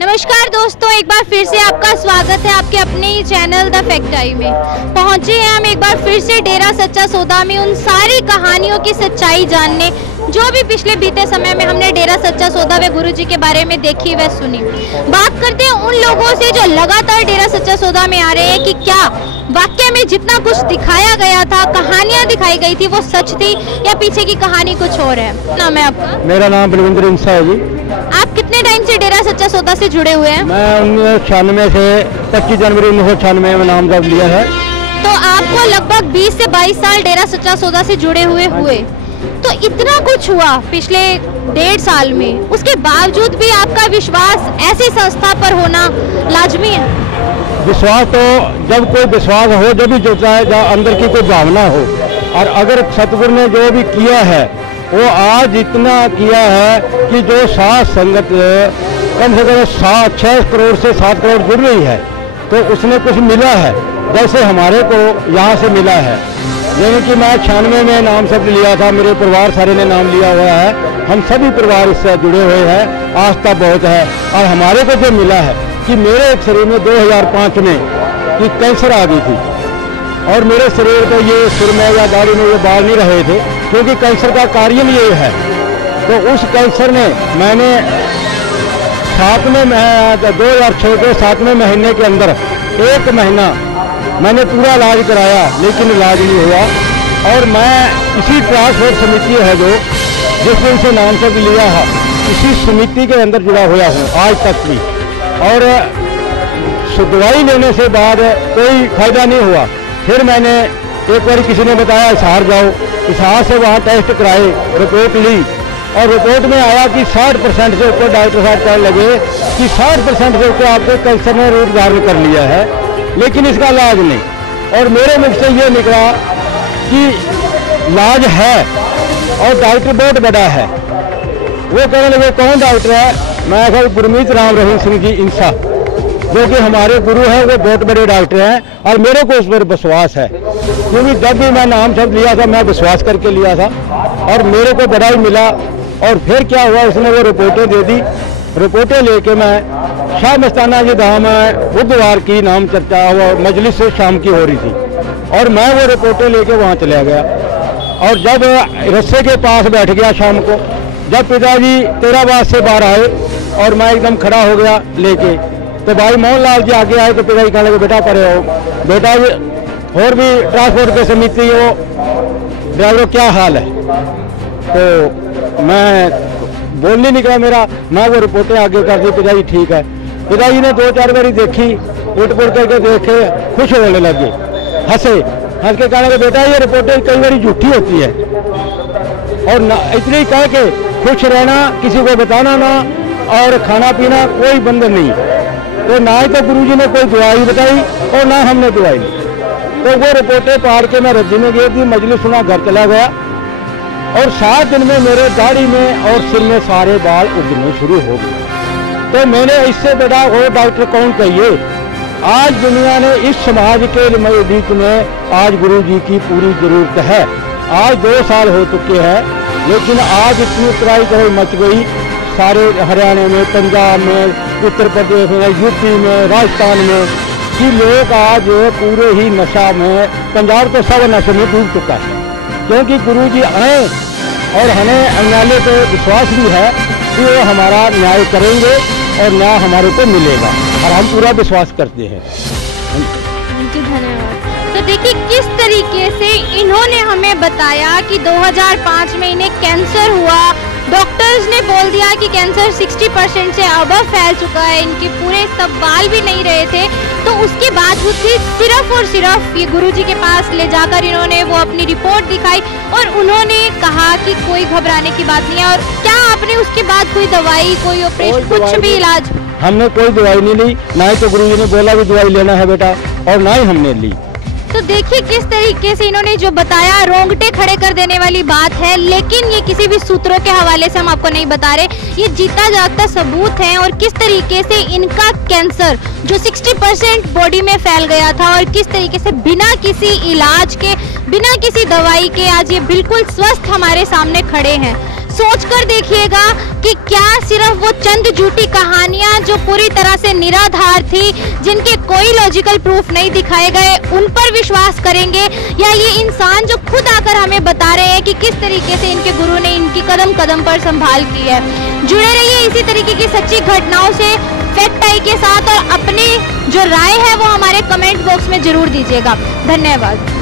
नमस्कार दोस्तों, एक बार फिर से आपका स्वागत है आपके अपने ही चैनल द फैक्ट आई में। पहुंचे हैं हम एक बार फिर से डेरा सच्चा सौदा में उन सारी कहानियों की सच्चाई जानने जो भी पिछले बीते समय में हमने डेरा सच्चा सौदा व गुरुजी के बारे में देखी व सुनी। बात करते हैं उन लोगों से जो लगातार डेरा सच्चा सौदा में आ रहे हैं कि क्या वाकई में जितना कुछ दिखाया गया था, कहानियां दिखाई गई थी, वो सच थी या पीछे की कहानी कुछ और है। नाम है आपका? मेरा नाम बलविंदर इंसा है जी। आप कितने टाइम से डेरा सच्चा सौदा से जुड़े हुए हैं? मैं 1996 से 25 जनवरी 1996 में नाम जब लिया है। तो आपको लगभग 20 से 22 साल डेरा सच्चा सौदा से जुड़े हुए तो इतना कुछ हुआ पिछले 1.5 साल में, उसके बावजूद भी आपका विश्वास ऐसी संस्था पर होना लाजमी है। विश्वास तो जब कोई विश्वास हो, जब भी जुड़ता है जहाँ अंदर की कोई भावना हो। और अगर सतगुरु ने जो भी किया है वो आज इतना किया है कि जो सात संगत कम से कम 6 करोड़ से 7 करोड़ जुड़ रही है, तो उसने कुछ मिला है जैसे हमारे को यहाँ से मिला है। यानी कि मैं 96 में नाम सब लिया था, मेरे परिवार सारे ने नाम लिया हुआ है, हम सभी परिवार इससे जुड़े हुए हैं, आस्था बहुत है। और हमारे को जो मिला है कि मेरे एक शरीर में 2005 में कि कैंसर आ गई थी और मेरे शरीर को ये सिर में या दाढ़ी में ये बाल नहीं रहे थे, क्योंकि कैंसर का कार्य ये है। तो उस कैंसर ने मैंने 2006 के 7वें महीने के अंदर 1 महीना मैंने पूरा इलाज कराया, लेकिन इलाज नहीं हुआ। और मैं इसी ट्रांसपोर्ट समिति है जो जिस दिन से नाम सब लिया है, इसी समिति के अंदर जुड़ा हुआ हूँ आज तक भी। और दवाई लेने से बाद कोई फायदा नहीं हुआ। फिर मैंने एक बार किसी ने बताया हिसार जाओ, हिसार से वहाँ टेस्ट कराए, रिपोर्ट ली और रिपोर्ट में आया कि 60% से ऊपर डॉक्टर साहब कहने लगे कि 60% से ऊपर आपको कैंसर ने रूट धारण कर लिया है, लेकिन इसका इलाज नहीं। और मेरे मुख से ये निकला कि इलाज है और डॉक्टर बहुत बड़ा है। वो कहने लगे कौन डॉक्टर है? मैं कहा गुरमीत राम रहीम सिंह जी इंसा, जो कि हमारे गुरु हैं, वो बहुत बड़े डॉक्टर हैं। और मेरे को उस पर विश्वास है, क्योंकि जब भी मैं नाम शब्द लिया था मैं विश्वास करके लिया था और मेरे को बड़ा ही मिला। और फिर क्या हुआ, उसने वो रिपोर्टें दे दी। रिपोर्टें लेके मैं शाह मस्ताना जी धाम बुधवार की नाम चर्चा वो मजलिस शाम की हो रही थी और मैं वो रिपोर्टें लेके वहाँ चला गया। और जब रस्से के पास बैठ गया शाम को, जब पिताजी 13 बजे से बाहर आए और मैं एकदम खड़ा हो गया लेके, तो भाई मोहन लाल जी आगे आए तो पिताजी कहने लगे बेटा परे हो, बेटा जी और भी ट्रांसपोर्ट के समिति हो, ड्राइवर क्या हाल है? तो मैं बोल नहीं निकला मेरा, मैं वो रिपोर्टें आगे कर दी। पिताजी ठीक है। पिताजी ने 2-4 बारी देखी, उठ करके देखे, खुश होने लगे, हंसे, हंस के कहने लगे बेटा ये रिपोर्टें कई बार झूठी होती है और ना इतनी कह के खुश रहना, किसी को बताना ना, और खाना पीना कोई बंधन नहीं। तो ना ही तो गुरुजी ने कोई दवाई बताई और ना हमने दवाई ली। तो वो रिपोर्टें पहाड़ के मैं रद्दी में गई थी, मजलिस सुना, घर चला गया और 7 दिन में मेरे दाढ़ी में और सिर में सारे बाल उगने शुरू हो गए। तो मैंने इससे बड़ा वो डॉक्टर कौन चाहिए? आज दुनिया ने इस समाज के बीच में आज गुरुजी की पूरी जरूरत है। आज 2 साल हो चुके हैं, लेकिन आज इतनी त्राही तरह मच गई सारे हरियाणा में, पंजाब में, उत्तर प्रदेश में, यूपी में, राजस्थान में, कि लोग आज पूरे ही नशा में, पंजाब तो सब नशे में डूब चुका है। क्योंकि गुरुजी आए और हमें अन्याय पे विश्वास भी है कि वो हमारा न्याय करेंगे और न्याय हमारे को मिलेगा और हम पूरा विश्वास करते हैं। जी धन्यवाद। तो देखिए किस तरीके से इन्होंने हमें बताया कि 2005 में इन्हें कैंसर हुआ। डॉक्टर्स ने बोल दिया कि कैंसर 60% से अबव फैल चुका है, इनके पूरे सब बाल भी नहीं रहे थे। तो उसके बावजूद भी सिर्फ और सिर्फ ये गुरुजी के पास ले जाकर इन्होंने वो अपनी रिपोर्ट दिखाई और उन्होंने कहा कि कोई घबराने की बात नहीं है। और क्या आपने उसके बाद कोई दवाई, कोई ऑपरेशन, कुछ भी इलाज? हमने कोई दवाई नहीं ली, ना ही तो गुरुजी ने बोला भी दवाई लेना है बेटा, और ना ही हमने ली। तो देखिए किस तरीके से इन्होंने जो बताया, रोंगटे खड़े कर देने वाली बात है। लेकिन ये किसी भी सूत्रों के हवाले से हम आपको नहीं बता रहे, ये जीता जागता सबूत है। और किस तरीके से इनका कैंसर जो 60% बॉडी में फैल गया था और किस तरीके से बिना किसी इलाज के, बिना किसी दवाई के आज ये बिल्कुल स्वस्थ हमारे सामने खड़े हैं। सोचकर देखिएगा कि क्या सिर्फ वो चंद झूठी कहानियां जो पूरी तरह से निराधार थी, जिनके कोई लॉजिकल प्रूफ नहीं दिखाए गए, उन पर विश्वास करेंगे, या ये इंसान जो खुद आकर हमें बता रहे हैं कि किस तरीके से इनके गुरु ने इनकी कदम कदम पर संभाल की है। जुड़े रहिए इसी तरीके की सच्ची घटनाओं से फैक्ट आई के साथ, और अपनी जो राय है वो हमारे कमेंट बॉक्स में जरूर दीजिएगा। धन्यवाद।